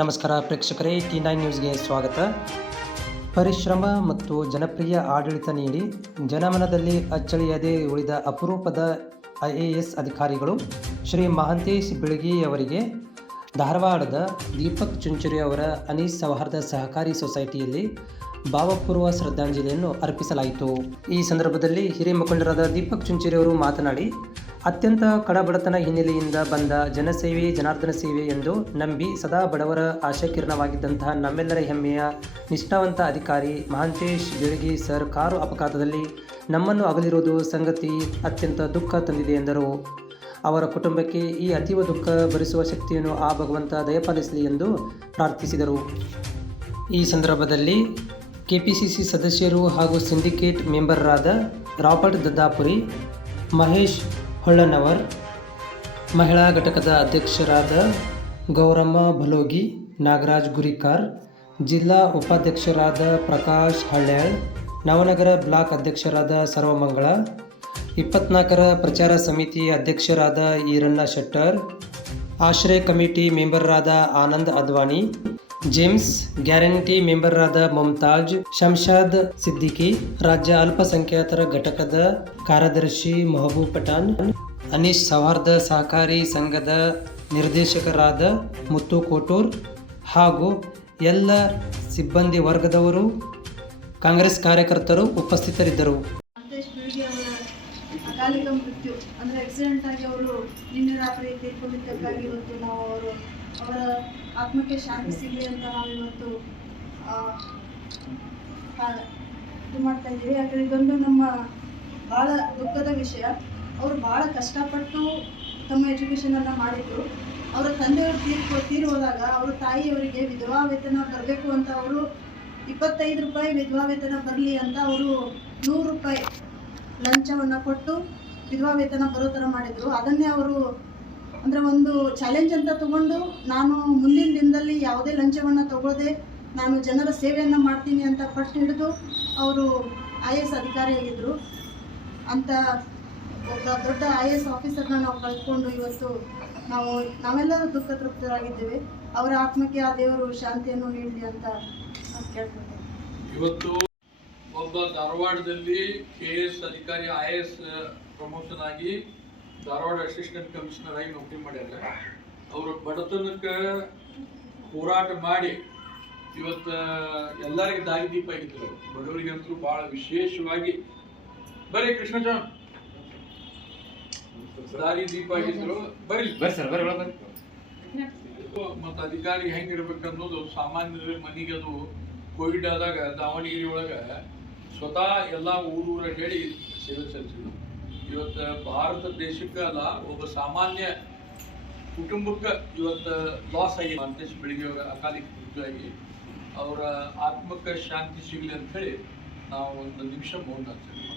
ನಮಸ್ಕಾರ ಪ್ರೇಕ್ಷಕರೇ T nine ನ್ಯೂಸ್ಗೆ ಸ್ವಾಗತ. ಪರಿಶ್ರಮ ಮತ್ತು ಜನಪ್ರಿಯ ಆಡಳಿತ ನೀಡಿ ಜನಮನದಲ್ಲಿ ಅಚ್ಚಳಿಯದೆ ಉಳಿದ ಅಪರೂಪದ ಐ ಎ ಎಸ್ ಅಧಿಕಾರಿಗಳು ಶ್ರೀ ಮಹಾಂತೇಶ್ ಬಿಳಗಿ ಅವರಿಗೆ ಧಾರವಾಡದ ದೀಪಕ್ ಚುಂಚುರಿ ಅವರ ಅನೀಸ್ ಸೌಹಾರ್ದ ಸಹಕಾರಿ ಸೊಸೈಟಿಯಲ್ಲಿ ಭಾವಪೂರ್ವ ಶ್ರದ್ಧಾಂಜಲಿಯನ್ನು ಅರ್ಪಿಸಲಾಯಿತು. ಈ ಸಂದರ್ಭದಲ್ಲಿ ಹಿರಿಯ ಮುಖಂಡರಾದ ದೀಪಕ್ ಚುಂಚುರಿ ಅವರು ಮಾತನಾಡಿ ಅತ್ಯಂತ ಕಡಬಡತನ ಹಿನ್ನೆಲೆಯಿಂದ ಬಂದ ಜನಸೇವೆ, ಜನಾರ್ದನ ಸೇವೆ ಎಂದು ನಂಬಿ ಸದಾ ಬಡವರ ಆಶಾಕಿರಣವಾಗಿದ್ದಂತಹ ನಮ್ಮೆಲ್ಲರ ಹೆಮ್ಮೆಯ ನಿಷ್ಠಾವಂತ ಅಧಿಕಾರಿ ಮಹಾಂತೇಶ್ ಬೆಳಗಿ ಸರ್ ಕಾರು ಅಪಘಾತದಲ್ಲಿ ನಮ್ಮನ್ನು ಅಗಲಿರುವುದು ಸಂಗತಿ ಅತ್ಯಂತ ದುಃಖ ತಂದಿದೆ ಎಂದರು. ಅವರ ಕುಟುಂಬಕ್ಕೆ ಈ ಅತೀವ ದುಃಖ ಭರಿಸುವ ಶಕ್ತಿಯನ್ನು ಆ ಭಗವಂತ ದಯಪಾಲಿಸಲಿ ಎಂದು ಪ್ರಾರ್ಥಿಸಿದರು. ಈ ಸಂದರ್ಭದಲ್ಲಿ ಕೆಪಿಸಿಸಿ ಸದಸ್ಯರು ಹಾಗೂ ಸಿಂಡಿಕೇಟ್ ಮೆಂಬರ್ರಾದ ರಾಬರ್ಟ್ ದದ್ದಾಪುರಿ, ಮಹೇಶ್ ಹೊಳ್ಳನವರ್, ಮಹಿಳಾ ಘಟಕದ ಅಧ್ಯಕ್ಷರಾದ ಗೌರಮ್ಮ ಭಲೋಗಿ ನಾಗರಾಜ್ ಗುರಿಕಾರ್, ಜಿಲ್ಲಾ ಉಪಾಧ್ಯಕ್ಷರಾದ ಪ್ರಕಾಶ್ ಹಳ್ಯಾಳ್ ನವನಗರ ಬ್ಲಾಕ್ ಅಧ್ಯಕ್ಷರಾದ ಸರ್ವಮಂಗಳ ಇಪ್ಪತ್ನಾಲ್ಕರ ಪ್ರಚಾರ ಸಮಿತಿ ಅಧ್ಯಕ್ಷರಾದ ಈರಣ್ಣ ಶೆಟ್ಟರ್, ಆಶ್ರಯ ಕಮಿಟಿ ಮೆಂಬರ್ರಾದ ಆನಂದ್ ಅದ್ವಾನಿ ಜೇಮ್ಸ್ ಗ್ಯಾರಂಟಿ ಮೆಂಬರ್ರಾದ ಮುಮ್ತಾಜ್ ಶಂಶಾದ್ ಸಿದ್ದಿಕಿ, ರಾಜ್ಯ ಅಲ್ಪಸಂಖ್ಯಾತರ ಘಟಕದ ಕಾರ್ಯದರ್ಶಿ ಮಹಬೂಬ್ ಪಠಾನ್ ಅನೀಶ್ ಸೌಹಾರ್ದ ಸಹಕಾರಿ ಸಂಘದ ನಿರ್ದೇಶಕರಾದ ಮುತ್ತು ಕೋಟೂರ್ ಹಾಗೂ ಎಲ್ಲ ಸಿಬ್ಬಂದಿ ವರ್ಗದವರು, ಕಾಂಗ್ರೆಸ್ ಕಾರ್ಯಕರ್ತರು ಉಪಸ್ಥಿತರಿದ್ದರು. ಅಕಾಲಿಕ ಮೃತ್ಯು, ಅಂದರೆ ಆಕ್ಸಿಡೆಂಟ್ ಆಗಿ ಅವರು ನಿನ್ನೆ ರಾತ್ರಿ ತೀರ್ಕೊಂಡಿದ್ದಕ್ಕಾಗಿ ಇವತ್ತು ನಾವು ಅವರು ಅವರ ಆತ್ಮಕ್ಕೆ ಶಾಂತಿ ಸಿಗಲಿ ಅಂತ ನಾವು ಇವತ್ತು ಇದು ಮಾಡ್ತಾ ಇದ್ದೀವಿ. ಯಾಕಂದರೆ ಇದೊಂದು ನಮ್ಮ ಭಾಳ ದುಃಖದ ವಿಷಯ. ಅವರು ಭಾಳ ಕಷ್ಟಪಟ್ಟು ತಮ್ಮ ಎಜುಕೇಷನನ್ನು ಮಾಡಿದ್ರು. ಅವರ ತಂದೆಯವರು ತೀರ್ಕೊ ತೀರಿ ಹೋದಾಗ ಅವರ ತಾಯಿಯವರಿಗೆ ವಿಧವಾ ವೇತನ ಬರಬೇಕು ಅಂತ ಅವರು ಇಪ್ಪತ್ತೈದು ರೂಪಾಯಿ ವಿಧವಾ ವೇತನ ಬರಲಿ ಅಂತ ಅವರು ನೂರು ರೂಪಾಯಿ ಲಂಚವನ್ನು ಕೊಟ್ಟು ವಿಧವಾ ವೇತನ ಬರೋ ಥರ ಮಾಡಿದರು. ಅದನ್ನೇ ಅವರು ಅಂದರೆ ಒಂದು ಚಾಲೆಂಜ್ ಅಂತ ತಗೊಂಡು ನಾನು ಮುಂದಿನ ದಿನದಲ್ಲಿ ಯಾವುದೇ ಲಂಚವನ್ನು ತಗೊಳ್ಳದೆ ನಾನು ಜನರ ಸೇವೆಯನ್ನು ಮಾಡ್ತೀನಿ ಅಂತ ಪಟ್ಟು ಹಿಡಿದು ಅವರು ಐ ಎಸ್ ಅಧಿಕಾರಿಯಾಗಿದ್ದರು ಅಂತ ಒಬ್ಬ ದೊಡ್ಡ ಐ ಎ ಎಸ್ ಆಫೀಸರ್ನ ನಾವು ಕಳ್ಕೊಂಡು ಇವತ್ತು ನಾವು, ನಾವೆಲ್ಲರೂ ದುಃಖ ತೃಪ್ತರಾಗಿದ್ದೇವೆ ಅವರ ಆತ್ಮಕ್ಕೆ ಆ ದೇವರು ಶಾಂತಿಯನ್ನು ನೀಡಲಿ ಅಂತ ಇವತ್ತು ಒಬ್ಬ ಧಾರವಾಡದಲ್ಲಿ ಕೆ ಎಸ್ ಅಧಿಕಾರಿ ಐ ಎಸ್ ಪ್ರಮೋಷನ್ ಆಗಿ ಧಾರವಾಡ ಅಸಿಸ್ಟೆಂಟ್ ಕಮಿಷನರ್ ಆಗಿ ನೌಕರಿ ಮಾಡ್ಯಾರ ಅವರು ಬಡತನಕ್ಕೆ ಹೋರಾಟ ಮಾಡಿ ಇವತ್ತು ಎಲ್ಲರಿಗೆ ದಾರಿ ದೀಪ ಆಗಿದ್ರು. ಬಡವರಿಗಂತೂ ಬಹಳ ವಿಶೇಷವಾಗಿ ಬರೀ ಕೃಷ್ಣಜಾನ್ ದಾರಿ ದೀಪ ಆಗಿದ್ರು. ಬರೀ ಮತ್ತು ಅಧಿಕಾರಿ ಹೆಂಗಿರ್ಬೇಕು ಅನ್ನೋದು ಸಾಮಾನ್ಯರ ಮನೆಗೆ ಅದು ಕೋವಿಡ್ ಆದಾಗ ದಾವಣಗೆರೆ ಒಳಗೆ ಸ್ವತಃ ಎಲ್ಲ ಊರೂರ ಹೇಳಿ ಸೇವೆ ಸಲ್ಲಿಸಿದ್ರು. ಇವತ್ತು ಭಾರತ ದೇಶಕ್ಕೆ ಅಲ್ಲ, ಒಬ್ಬ ಸಾಮಾನ್ಯ ಕುಟುಂಬಕ್ಕೆ ಇವತ್ತು ಲಾಸ್ ಆಗಿ ಮಂತೇಶ್ ಬೆಳಿಗ್ಗೆ ಅಕಾಲಿಕ ಮೃತ್ಯು ಆಗಿ ಅವರ ಆತ್ಮಕ್ಕೆ ಶಾಂತಿ ಸಿಗಲಿ ಅಂತ ಹೇಳಿ ನಾವು ಒಂದು ನಿಮಿಷ ಮೌನ ಆಚರಣೆ.